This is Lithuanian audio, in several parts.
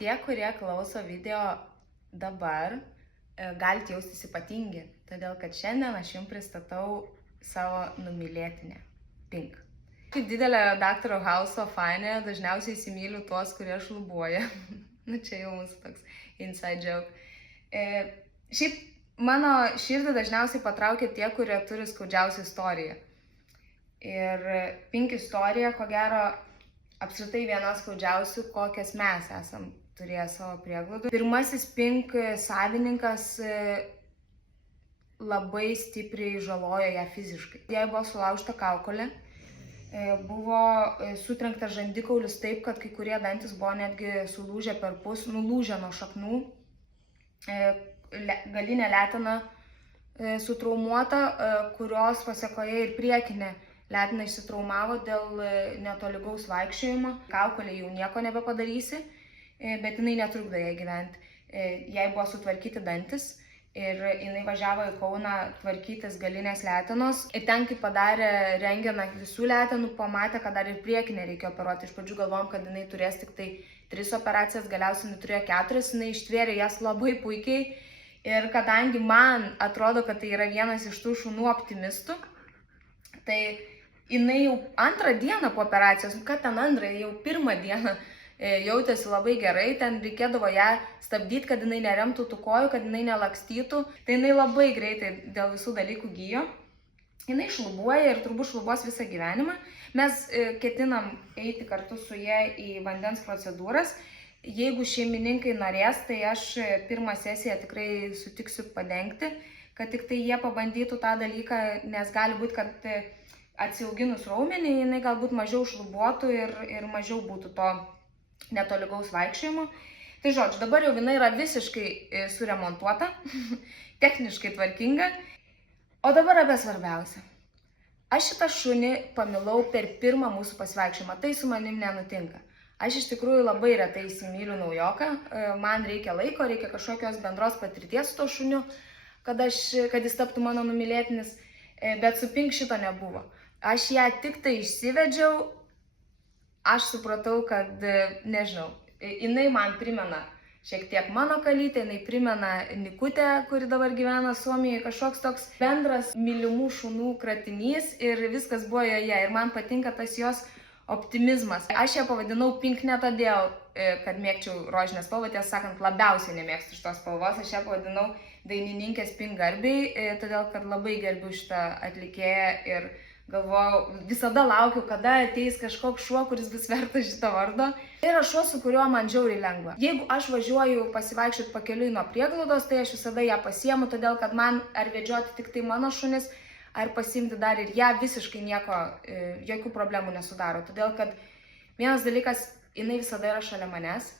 Tie, kurie klauso video dabar, galite jaustis ypatingi, todėl kad šiandien aš jums pristatau savo numylėtinę Pink. Kaip didelė Dr. House'o fanė, dažniausiai įsimyliu tuos, kurie šlubuoja. Čia jau mūsų toks inside joke. Šiaip mano širdį dažniausiai patraukia tie, kurie turi skaudžiausią istoriją. Ir Pink istorija, ko gero, apskritai viena skaudžiausių, kokias mes esam turėję savo prieglaudų. Pirmasis Pink savininkas labai stipriai žalojo ją fiziškai. Jai buvo sulaužta kaukolė, buvo sutrenktas žandikaulis taip, kad kai kurie dantis buvo netgi sulūžę perpus, nulūžę nuo šaknų, galinė letena sutraumuota, kurios pasekoje ir priekinė letina išsitraumavo dėl netolygaus vaikščiojimo. Kaukolė jau nieko nebepadarysi, bet jinai netrukdo jai gyventi. Jai buvo sutvarkyti dantis ir jinai važiavo į Kauną tvarkytis galinės letenos. Ir ten, kai padarė rentgeną visų letenų, pamatė, kad dar ir priekinę reikia operuoti. Iš pradžių galvom, kad jinai turės tik tai 3 operacijas, galiausiai jinai turėjo 4, jinai ištvėrė jas labai puikiai. Ir kadangi man atrodo, kad tai yra vienas iš tų šunų optimistų, tai jinai jau antrą dieną po operacijos, kad ten antrą, jau pirmą dieną jautėsi labai gerai, ten reikėdavo ją stabdyti, kad jinai neremtų tų kojų, kad jinai nelakstytų. Tai jinai labai greitai dėl visų dalykų gyjo. Jinai šlubuoja ir turbūt šlubuos visą gyvenimą. Mes ketinam eiti kartu su ja į vandens procedūras. Jeigu šeimininkai norės, tai aš pirmą sesiją tikrai sutiksiu padengti, kad tik tai jie pabandytų tą dalyką, nes gali būti, kad atsiauginus raumenį, jinai galbūt mažiau šlubuotų ir mažiau būtų to netolygaus vaikščiojimo. Tai žodžiu, dabar jau jinai yra visiškai suremontuota, techniškai tvarkinga. O dabar apie svarbiausia. Aš šitą šunį pamilau per pirmą mūsų pasivaikščiojimą. Tai su manim nenutinka. Aš iš tikrųjų labai retai įsimyliu naujoką. Man reikia laiko, reikia kažkokios bendros patirties su to šuniu, kad jis taptų mano numylėtinis. Bet su Pink šito nebuvo. Aš ją tik tai išsivedžiau, aš supratau, kad, nežinau, jinai man primena šiek tiek mano kalytę, jinai primena Nikutę, kuri dabar gyvena Suomijoje, kažkoks toks bendras mylimų šunų kratinys ir viskas buvo joje. Ir man patinka tas jos optimizmas. Aš ją pavadinau Pink ne todėl, kad mėgčiau rožinę spalvą, tiesą sakant, labiausiai nemėgstu šitos spalvos. Aš ją pavadinau dainininkės Pink garbiai, todėl kad labai gerbiu šitą atlikėją ir galvojau, visada laukiu, kada ateis kažkoks šuo, kuris bus vertas šito vardo. Tai yra šuo, su kuriuo man žiauriai lengva. Jeigu aš važiuoju pasivaikščioti pakeliui nuo prieglaudos, tai aš visada ją pasiemu, todėl kad man ar vedžioti tik tai mano šunis, ar pasiimti dar ir ją visiškai nieko, jokių problemų nesudaro. Todėl kad vienas dalykas, jinai visada yra šalia manęs,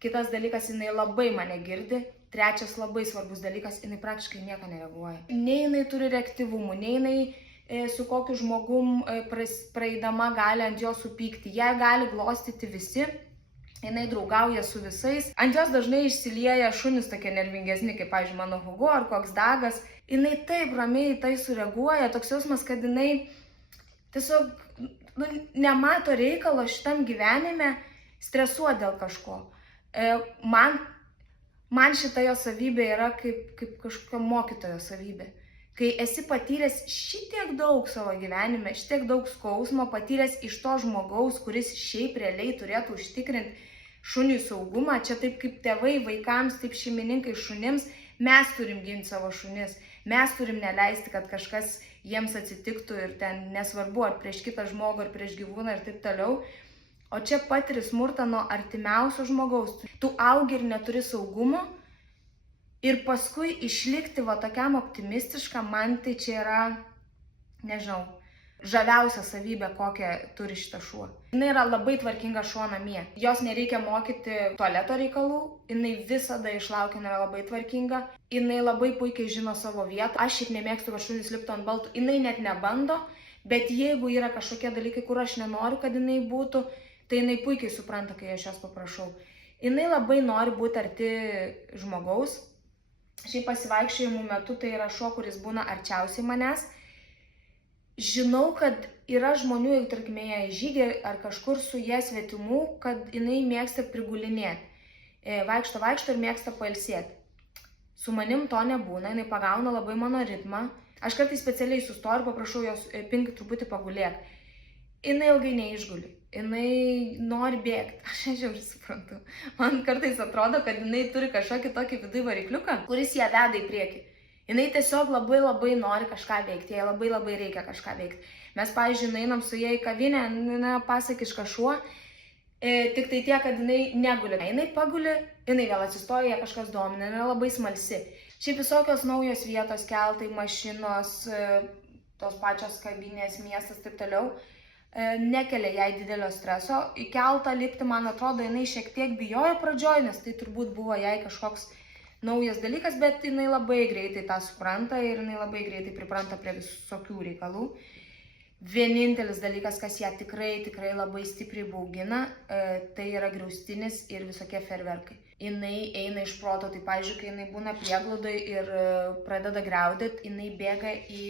kitas dalykas, jinai labai mane girdi, trečias labai svarbus dalykas, jinai praktiškai nieko nereaguoja. Nei jinai turi reaktyvumų, nei jinai su kokiu žmogum praeidama gali ant jo supykti. Ją gali glostyti visi, jinai draugauja su visais. Ant jos dažnai išsilieja šunys tokie nervingesni, kaip, pavyzdžiui, mano Hugo ar koks Dagas. Jinai taip ramiai tai sureaguoja, toks jausmas, kad jinai tiesiog nemato reikalo šitam gyvenime stresuoti dėl kažko. Man šita jo savybė yra kaip kažkokia mokytojo savybė. Kai esi patyręs šitiek daug savo gyvenime, šitiek daug skausmo, patyręs iš to žmogaus, kuris šiaip realiai turėtų užtikrinti šuniui saugumą, čia taip kaip tėvai vaikams, taip šeimininkai šunims, mes turim ginti savo šunis, mes turim neleisti, kad kažkas jiems atsitiktų ir ten nesvarbu, ar prieš kitą žmogų, ar prieš gyvūną ir taip toliau. O čia patiri smurtą nuo artimiausio žmogaus. Tu augi ir neturi saugumo. Ir paskui išlikti va tokiam optimistiškam, man tai čia yra, nežinau, žaviausia savybė, kokią turi šitą šuo. Jinai yra labai tvarkinga šuo namie. Jos nereikia mokyti tualeto reikalų, jinai visada išlaukia labai tvarkinga, jinai labai puikiai žino savo vietą. Aš šiaip nemėgstu, kad šunys liptų ant baltų, jinai net nebando, bet jeigu yra kažkokie dalykai, kur aš nenoriu, kad jinai būtų, tai jinai puikiai supranta, kai aš jos paprašau. Jinai labai nori būti arti žmogaus. Šiaip pasivaikščiojimų metu tai yra šuo, kuris būna arčiausiai manęs. Žinau, kad yra žmonių, jeigu tarkime ją žygė ar kažkur su jie svetimų, kad jinai mėgsta prigulinėti. vaikšto ir mėgsta pailsėti. Su manim to nebūna, jinai pagauna labai mano ritmą. Aš kartais specialiai sustoju ir paprašau jos, Pinki, truputį pagulėk. Jinai ilgai neišguli, jinai nori bėgti, aš nežiauriai suprantu. Man kartais atrodo, kad jinai turi kažkokį tokį viduje varikliuką, kuris ją veda į priekį. Jinai tiesiog labai nori kažką veikti, jai labai reikia kažką veikti. Mes, pavyzdžiui, einam su jai į kavinę, pasakiška šuo, tik tai tiek, kad jinai neguli. Jinai paguli, jinai vėl atsistoja, ją kažkas domina, jinai labai smalsi. Šiaip visokios naujos vietos, keltai, mašinos, tos pačios kavinės, miestas, taip toliau, nekelia jai didelio streso. Į keltą lipti, man atrodo, jinai šiek tiek bijojo pradžioj, nes tai turbūt buvo jai kažkoks naujas dalykas, bet jinai labai greitai tą supranta ir jinai labai greitai pripranta prie visokių reikalų. Vienintelis dalykas, kas ją tikrai labai stipriai baugina, tai yra griaustinis ir visokie ferverkai. Jinai eina iš proto, tai pavyzdžiui, kai jinai būna prieglaudoj ir pradeda griaudėt, jinai bėga į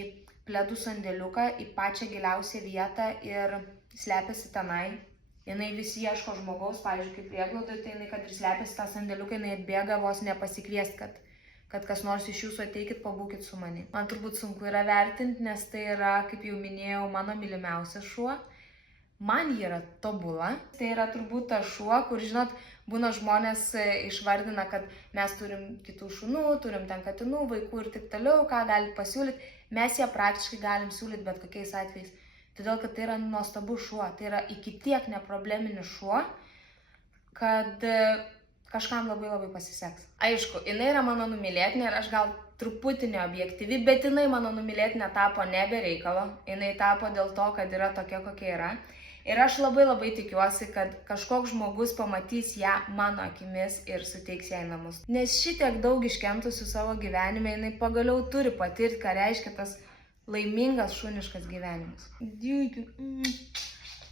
pledų sandėliuką, į pačią giliausią vietą ir slepiasi tenai. Jinai visi ieško žmogaus, pavyzdžiui, kaip prieglaudoj, tai jinai, kad ir slepiasi tą sandėliuką, jinai atbėga vos nepasikviest, kad kas nors iš jūsų ateikit, pabūkit su manim. Man turbūt sunku yra vertinti, nes tai yra, kaip jau minėjau, mano mylimiausias šuo. Man ji yra tobula. Tai yra turbūt ta šuo, kur, žinot, būna žmonės išvardina, kad mes turim kitų šunų, turim ten katinų, vaikų ir taip toliau, ką galit pasiūlyti. Mes ją praktiškai galim siūlyti bet kokiais atvejais. Todėl, kad tai yra nuostabus šuo, tai yra iki tiek neprobleminis šuo, kad kažkam labai pasiseks. Aišku, jinai yra mano numylėtinė ir aš gal truputį neobjektyvi, bet jinai mano numylėtinė tapo nebe reikalo. Jinai tapo dėl to, kad yra tokia, kokia yra. Ir aš labai tikiuosi, kad kažkoks žmogus pamatys ją mano akimis ir suteiks jai namus. Nes šitiek daug iškentusių savo gyvenime, jinai pagaliau turi patirti, ką reiškia tas laimingas šuniškas gyvenimas.